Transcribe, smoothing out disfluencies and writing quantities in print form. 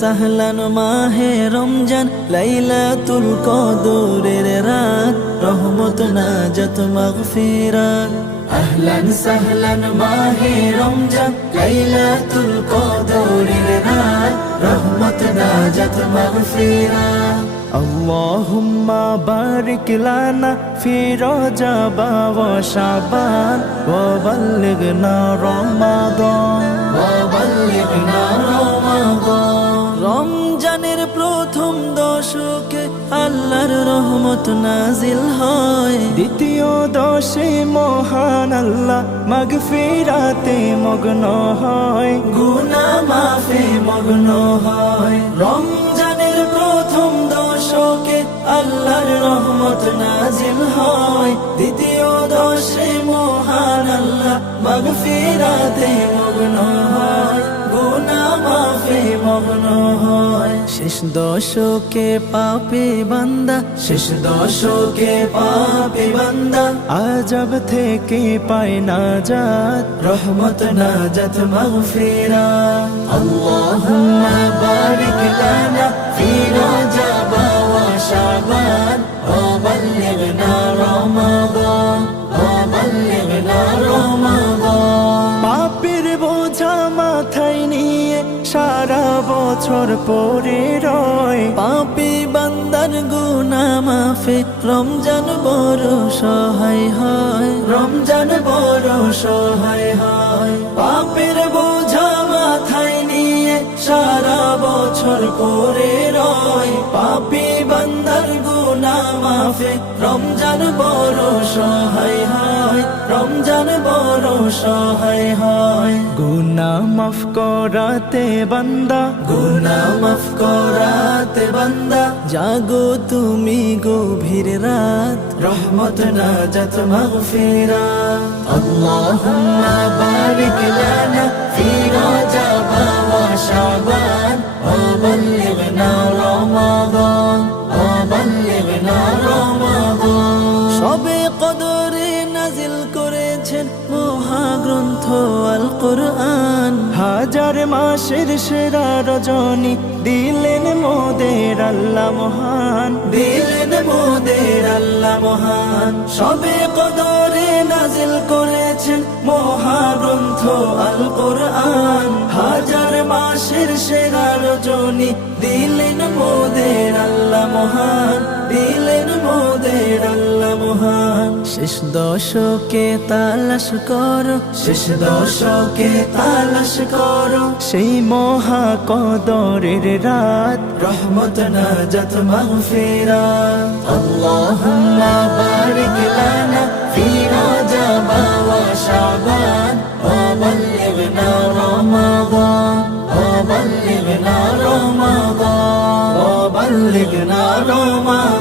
সাহলান মাহে রমজান লাইলাতুল কদরের রাত রহমত নাজাত মাগফিরাত আহলান সাহলান মাহে রমজান লাইলাতুল কদরের রাত রহমত নাজাত মাগফিরাত اللهم بارك لنا في رجب وشعبان وبلغنا رمضان রমজানের প্রথম দশকে আল্লাহর রহমত নাজিল হয়, দ্বিতীয় দশে মহান আল্লাহ মাগফিরাতে মগ্ন হয়, গুনাহ মাফে মগ্ন হয়। রমজানের প্রথম দশকে আল্লাহর রহমত নাজিল হয়, দ্বিতীয় দশে মহান আল্লাহ মাগফিরাতে মগ্ন হয়, গুনাহ মাফে মগ্ন হয়। শেষ দশকে পাপী বান্দা, শেষ দশকে পাপী বান্দা আযাব থেকে পায় নাজাত, রহমত নাজাত মাগফিরাত। আল্লাহুম্মা বারিক লানা ফি রজব ওয়া শাবান ওয়া বাল্লিগনা রমাদান ওয়া বাল্লিগনা রমাদান। পাপের বোঝা মাথায় নিয়ে সারা বছর পরে রয়, পাপী বান্দার গুনাহ মাফে রমজান বড় সহায় হয়, রমজান বড় সহায় হয়। পাপের বোঝা মাথায় নিয়ে সারা বছর পরে রয়, পাপী বান্দার গুনাহ মাফে রমজান বড় সহায় হয়, রমজান বড় সহায় হয়। গুনাহ মাফ করাতে বান্দা, গুনাহ মাফ করাতে বান্দা জাগো তুমি গভীর রাত, রহমত নাজাত মাগফিরাত। আল্লাহুম্মা বারিক লানা ফি রজব ওয়া শাবান ওয়া বাল্লিগনা রমাদান ওয়া বাল্লিগনা রমাদান। সবে কদরে নাজিল করেছেন মহাগ্রন্থ আল কোরআন, হাজার মাসের সেরা রজনী দিলেন মোদের আল্লাহ মহান, দিলেন মোদের আল্লাহ মহান। সবে কদরে নাজিল করেছেন মহাগ্রন্থ আল কোরআন, হাজার মাসের সেরা রজনী দিলেন মোদের আল্লাহ মহান, দিলেন মোদের আল্লাহ মহান। শেষ দশকে তালাশ করো, শেষ দশকে তালাশ করো সেই মহা কদরের রাত, রহমত নাজাত মাগফিরাত। আল্লাহুম্মা বারিক লানা ফি রজব ওয়া শাবান ওয়া বাল্লিগনা রমাদান ওয়া বাল্লিগনা রমাদান ওয়া বাল্লিগনা রমাদান।